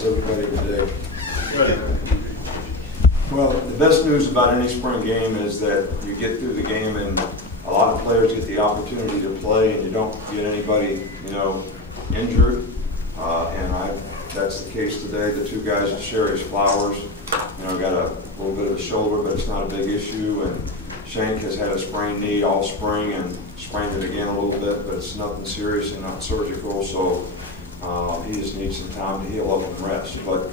How's everybody today? Good. Well, the best news about any spring game is that you get through the game and a lot of players get the opportunity to play, and you don't get anybody, injured. That's the case today. The two guys at Sherry's Flowers, got a little bit of a shoulder, but it's not a big issue. And Shank has had a sprained knee all spring and sprained it again a little bit, but it's nothing serious and not surgical. So he just needs some time to heal up and rest. But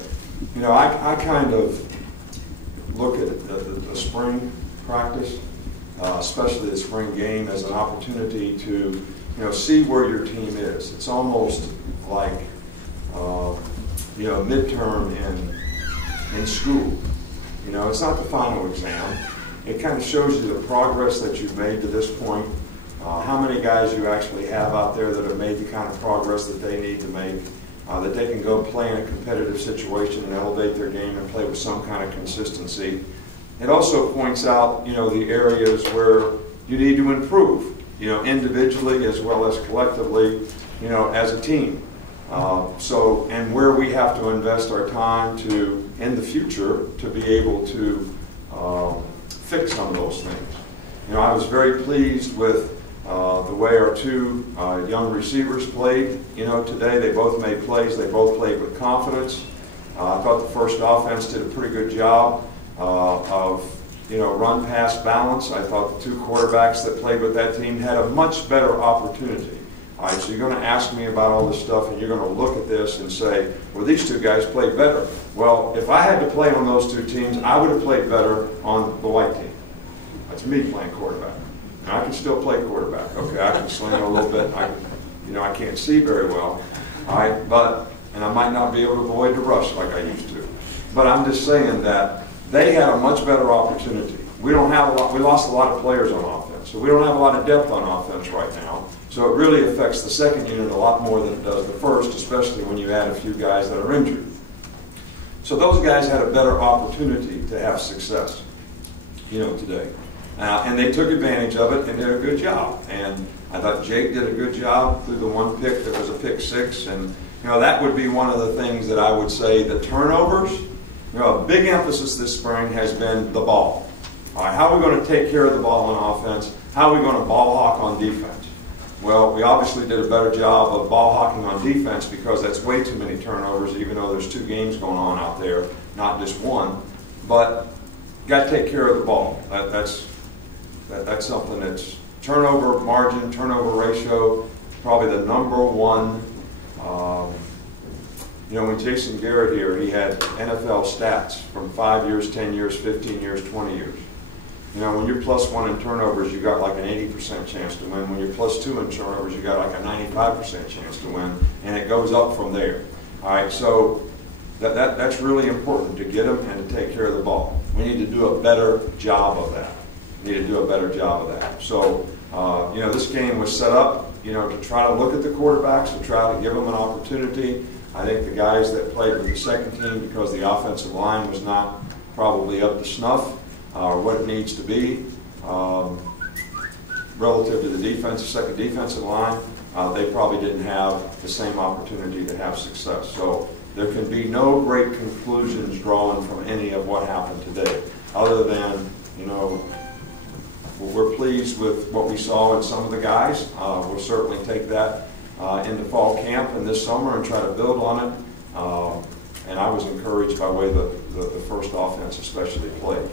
I kind of look at the spring practice, especially the spring game, as an opportunity to see where your team is. It's almost like midterm in school. It's not the final exam. It kind of shows you the progress that you've made to this point, how many guys you actually have out there that have made the kind of progress that they need to make, that they can go play in a competitive situation and elevate their game and play with some kind of consistency. It also points out, the areas where you need to improve, individually as well as collectively, as a team. And where we have to invest our time to, in the future, to be able to fix some of those things. I was very pleased with the way our two young receivers played. Today they both made plays. They both played with confidence. I thought the first offense did a pretty good job of run-pass balance. I thought the two quarterbacks that played with that team had a much better opportunity. All right, so you're going to ask me about all this stuff, and you're going to look at this and say, well, these two guys played better. Well, if I had to play on those two teams, I would have played better on the white team. That's me playing quarterback. And I can still play quarterback. Okay, I can sling a little bit. I can't see very well. All right, and I might not be able to avoid the rush like I used to. But I'm just saying that they had a much better opportunity. We lost a lot of players on offense, so we don't have a lot of depth on offense right now. So it really affects the second unit a lot more than it does the first, especially when you add a few guys that are injured. So those guys had a better opportunity to have success, today. And they took advantage of it and did a good job. And I thought Jake did a good job through the one pick that was a pick six. And, that would be one of the things that I would say the turnovers, a big emphasis this spring has been the ball. All right, how are we going to take care of the ball on offense? How are we going to ball hawk on defense? Well, we obviously did a better job of ball hawking on defense because that's way too many turnovers, even though there's two games going on out there, not just one. But got to take care of the ball. That's something that's turnover margin, turnover ratio, probably the number one. When Jason Garrett here, he had NFL stats from 5 years, 10 years, 15 years, 20 years. When you're +1 in turnovers, you got like an 80% chance to win. When you're +2 in turnovers, you got like a 95% chance to win, and it goes up from there. All right, so that's really important to get them and to take care of the ball. We need to do a better job of that. So, this game was set up, to try to look at the quarterbacks, to try to give them an opportunity. I think the guys that played with the second team, because the offensive line was not probably up to snuff, or what it needs to be relative to the second defensive line, they probably didn't have the same opportunity to have success. So there can be no great conclusions drawn from any of what happened today, other than, we're pleased with what we saw in some of the guys. We'll certainly take that into fall camp and this summer and try to build on it. And I was encouraged by the way the first offense especially played.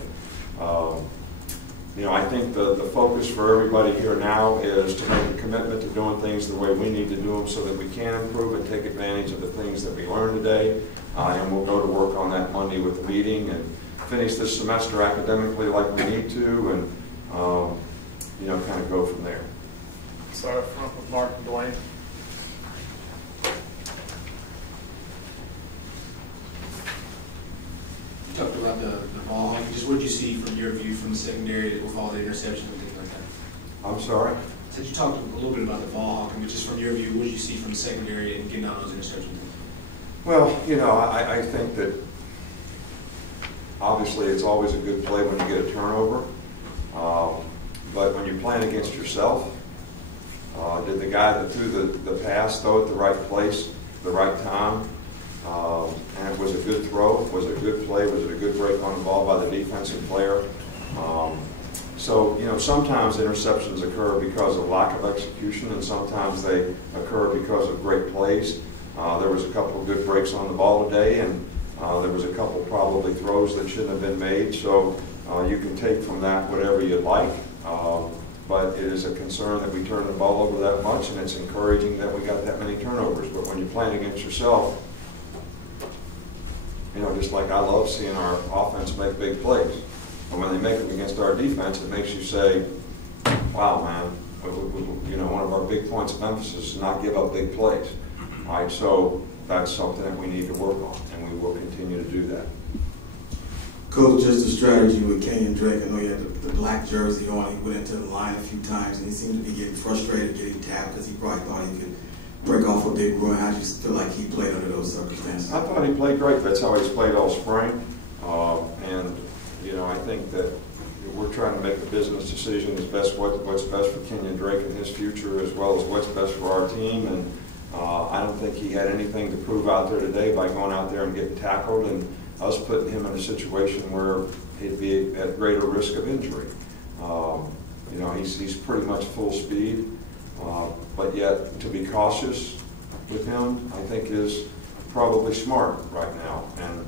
I think the focus for everybody here now is to make a commitment to doing things the way we need to do them so that we can improve and take advantage of the things that we learned today. And we'll go to work on that Monday with the meeting and finish this semester academically like we need to, and kind of go from there. Start up front with Mark and Dwayne. You talked about the ball hawking. Just what did you see from your view from the secondary with all the interceptions and things like that? I'm sorry? So you talked a little bit about the ball hawking, but just from your view, what did you see from the secondary and getting out those interceptions? Well, I think that obviously it's always a good play when you get a turnover. But when you're playing against yourself, did the guy that threw the pass throw it the right place, the right time? and it was a good throw, was a good play, was it a good break on the ball by the defensive player. So, you know, sometimes interceptions occur because of lack of execution, and sometimes they occur because of great plays. There was a couple of good breaks on the ball today, and there was a couple probably throws that shouldn't have been made. So you can take from that whatever you'd like. But it is a concern that we turn the ball over that much, and it's encouraging that we got that many turnovers. But when you're playing against yourself, you know, just like I love seeing our offense make big plays. And when they make them against our defense, it makes you say, wow, man, you know, one of our big points of emphasis is not give up big plays. All right, so that's something that we need to work on, and we will continue to do that. Coach, just a strategy with Kenyan Drake. I know he had the black jersey on. He went into the line a few times, and he seemed to be getting frustrated, getting tapped, because he probably thought he could break off a big run. How do you feel like he played under those circumstances? I thought he played great. That's how he's played all spring. And, you know, I think that we're trying to make a business decision as best what's best for Kenyan Drake and his future, as well as what's best for our team. And I don't think he had anything to prove out there today by going out there and getting tackled and us putting him in a situation where he'd be at greater risk of injury. You know, he's pretty much full speed, but yet to be cautious with him, I think, is probably smart right now. And,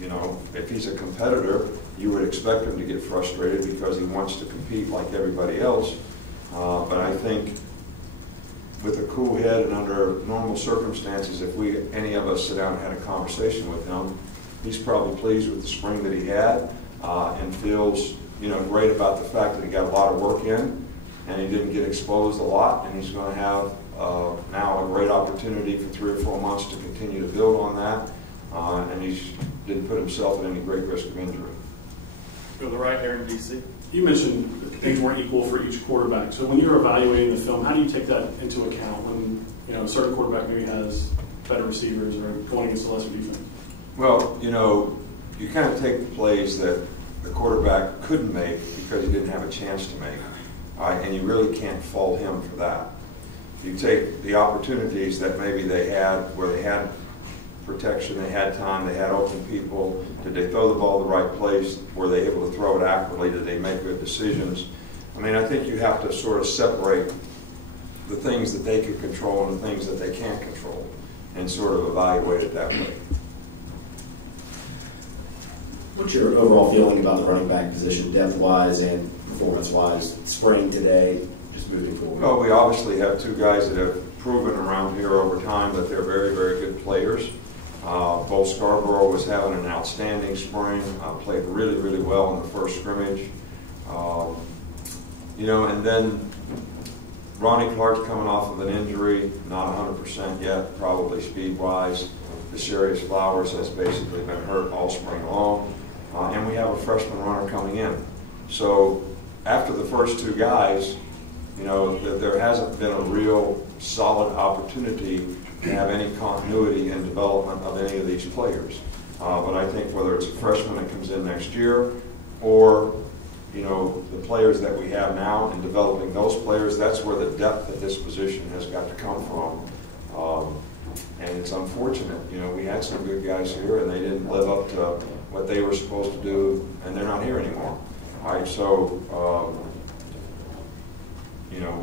you know, if he's a competitor, you would expect him to get frustrated because he wants to compete like everybody else. But I think with a cool head and under normal circumstances, if any of us sit down and had a conversation with him, he's probably pleased with the spring that he had and feels, you know, great about the fact that he got a lot of work in and he didn't get exposed a lot, and he's going to have now a great opportunity for 3 or 4 months to continue to build on that, and he didn't put himself at any great risk of injury. Go to the right there in DC. You mentioned that things weren't equal for each quarterback. So when you're evaluating the film, how do you take that into account when, you know, a certain quarterback maybe has better receivers or going against a lesser defense? Well, you know, you kind of take the plays that the quarterback couldn't make because he didn't have a chance to make, and you really can't fault him for that. You take the opportunities that maybe they had where they had protection, they had time, they had open people. Did they throw the ball the right place? Were they able to throw it accurately? Did they make good decisions? I mean, I think you have to sort of separate the things that they can control and the things that they can't control and sort of evaluate it that way. What's your overall feeling about the running back position, depth-wise and performance-wise, spring today, just moving forward? Well, we obviously have 2 guys that have proven around here over time that they're very, very good players. Bo Scarborough was having an outstanding spring, played really, really well in the first scrimmage. You know, and then Ronnie Clark's coming off of an injury, not 100% yet, probably speed-wise. Desarius Flowers has basically been hurt all spring long. And we have a freshman runner coming in. So after the first 2 guys, you know, there hasn't been a real solid opportunity to have any continuity in development of any of these players. But I think whether it's a freshman that comes in next year or, you know, the players that we have now and developing those players, that's where the depth at this position has got to come from. And it's unfortunate, you know, we had some good guys here and they didn't live up to what they were supposed to do, and they're not here anymore. All right, so, you know,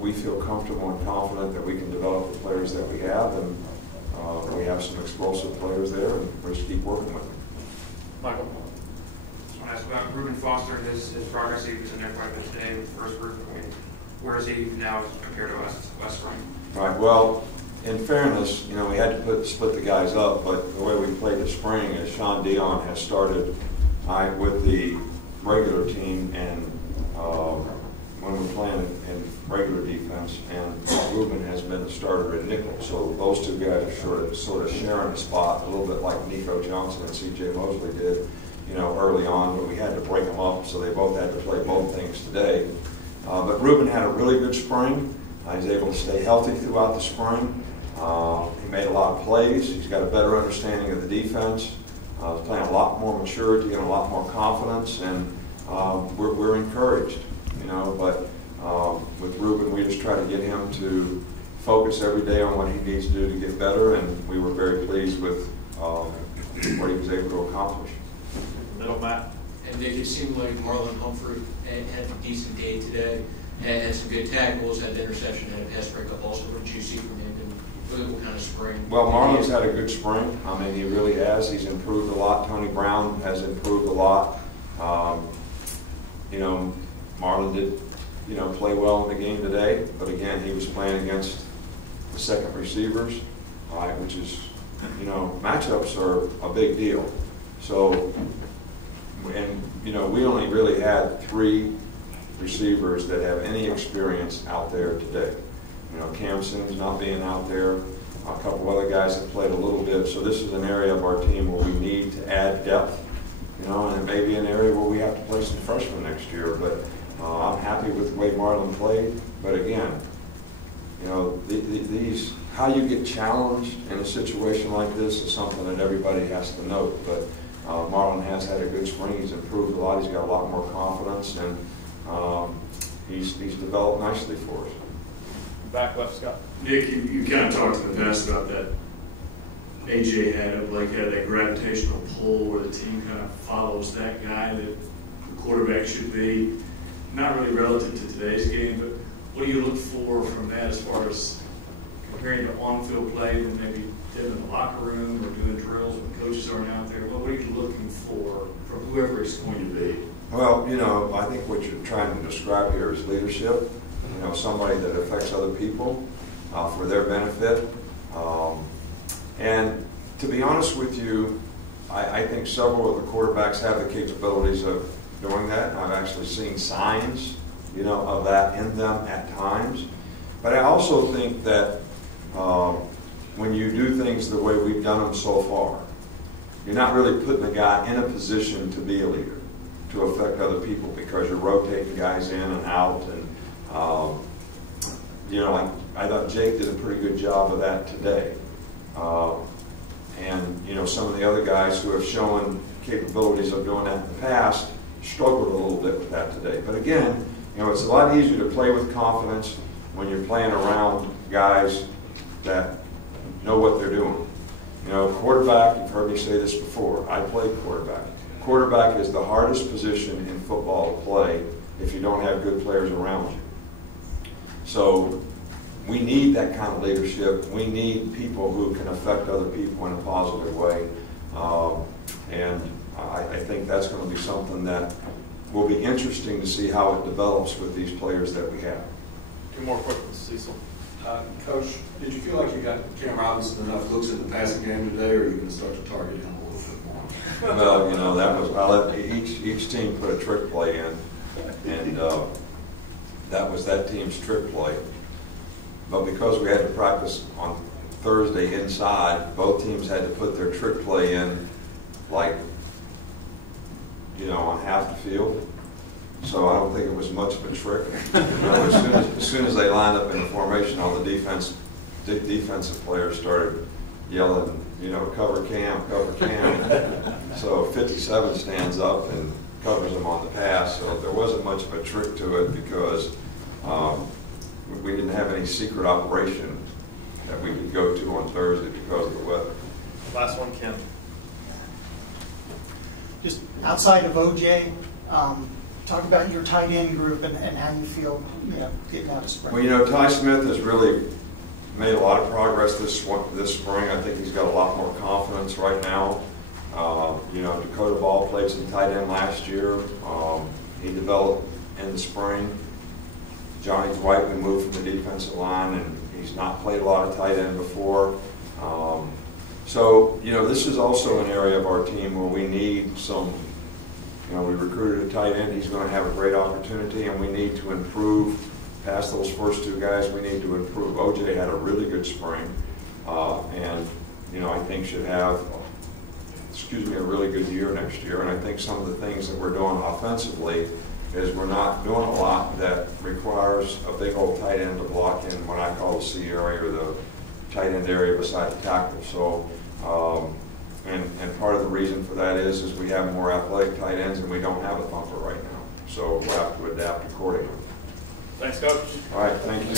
we feel comfortable and confident that we can develop the players that we have, and we have some explosive players there, and we'll just keep working with them. Michael. I just want to ask about Reuben Foster, his progress. He was in there quite a bit today with the first group. I mean, where is he now compared to last spring? Right, well, in fairness, you know, we had to split the guys up, but the way we played the spring is Sean Dion has started with the regular team, and when we're playing in regular defense, and Reuben has been the starter at nickel. So those 2 guys are sort of sharing a spot, a little bit like Nico Johnson and C.J. Mosley did, you know, early on, but we had to break them up, so they both had to play both things today. But Reuben had a really good spring. He's able to stay healthy throughout the spring. He made a lot of plays. He's got a better understanding of the defense. He's playing a lot more maturity and a lot more confidence, and we're encouraged, you know. But with Reuben, we just try to get him to focus every day on what he needs to do to get better, and we were very pleased with what he was able to accomplish. Middle, Matt. And Nick, it seemed like Marlon Humphrey had a decent day today, had some good tackles, had the interception, had a pass breakup also. What did you see from him? And what kind of spring? Well, Marlon's had a good spring. I mean, he really has. He's improved a lot. Tony Brown has improved a lot. You know, Marlon did, you know, play well in the game today, but again, he was playing against the second receivers, which is, you know, matchups are a big deal. So, and, you know, we only really had 3 receivers that have any experience out there today. You know, Cam Sims not being out there, a couple other guys that played a little bit. So this is an area of our team where we need to add depth, you know, and it may be an area where we have to play some freshmen next year. But I'm happy with the way Marlon played. But again, you know, these how you get challenged in a situation like this is something that everybody has to note. But Marlon has had a good spring. He's improved a lot. He's got a lot more confidence, and he's developed nicely for us. Back left, Scott. Nick, you kind of talked in the past about that AJ had, Blake had that gravitational pull where the team kind of follows that guy that the quarterback should be, not really relative to today's game, but what do you look for from that as far as comparing to on-field play than maybe did in the locker room or doing drills when coaches aren't out there? What are you looking for from whoever it's going to be? Well, you know, I think what you're trying to describe here is leadership. You know, somebody that affects other people for their benefit. And to be honest with you, I think several of the quarterbacks have the capabilities of doing that. And I've actually seen signs, you know, of that in them at times. But I also think that when you do things the way we've done them so far, you're not really putting a guy in a position to be a leader, to affect other people, because you're rotating guys in and out. And you know, like I thought Jake did a pretty good job of that today. And, you know, some of the other guys who have shown capabilities of doing that in the past struggled a little bit with that today. But again, you know, it's a lot easier to play with confidence when you're playing around guys that know what they're doing. You know, quarterback, you've heard me say this before, I played quarterback. Quarterback is the hardest position in football to play if you don't have good players around you. So we need that kind of leadership. We need people who can affect other people in a positive way. And I think that's going to be something that will be interesting to see how it develops with these players that we have. 2 more quick ones, Cecil. Coach, did you feel like you got Cam Robinson enough looks in the passing game today, or are you going to start to target him a little bit more? Well, you know, that was, I let each team put a trick play in, and that was that team's trick play. But because we had to practice on Thursday inside, both teams had to put their trick play in, like, you know, on half the field. So I don't think it was much of a trick. You know, as soon as they lined up in the formation, all the defensive players started yelling, you know, cover Cam, cover Cam. So 57 stands up and covers him on the pass. So there wasn't much of a trick to it, because we didn't have any secret operation that we could go to on Thursday because of the weather. Last one, Kim. Just outside of OJ, talk about your tight end group and how you feel, you know, getting out of spring. Well, you know, Ty Smith has really made a lot of progress this spring. I think he's got a lot more confidence right now. You know, Dakota Ball played some tight end last year. He developed in the spring. Johnny Dwight, we moved from the defensive line, and he's not played a lot of tight end before. So, you know, this is also an area of our team where we need some, you know, we recruited a tight end. He's going to have a great opportunity, and we need to improve. Past those first 2 guys, we need to improve. OJ had a really good spring, and, you know, I think should have, a really good year next year. And I think some of the things that we're doing offensively is we're not doing a lot that requires a big old tight end to block in what I call the C area, or the tight end area beside the tackle. So, and part of the reason for that is we have more athletic tight ends, and we don't have a thumper right now. So we'll have to adapt accordingly. Thanks, Coach. All right, thank you.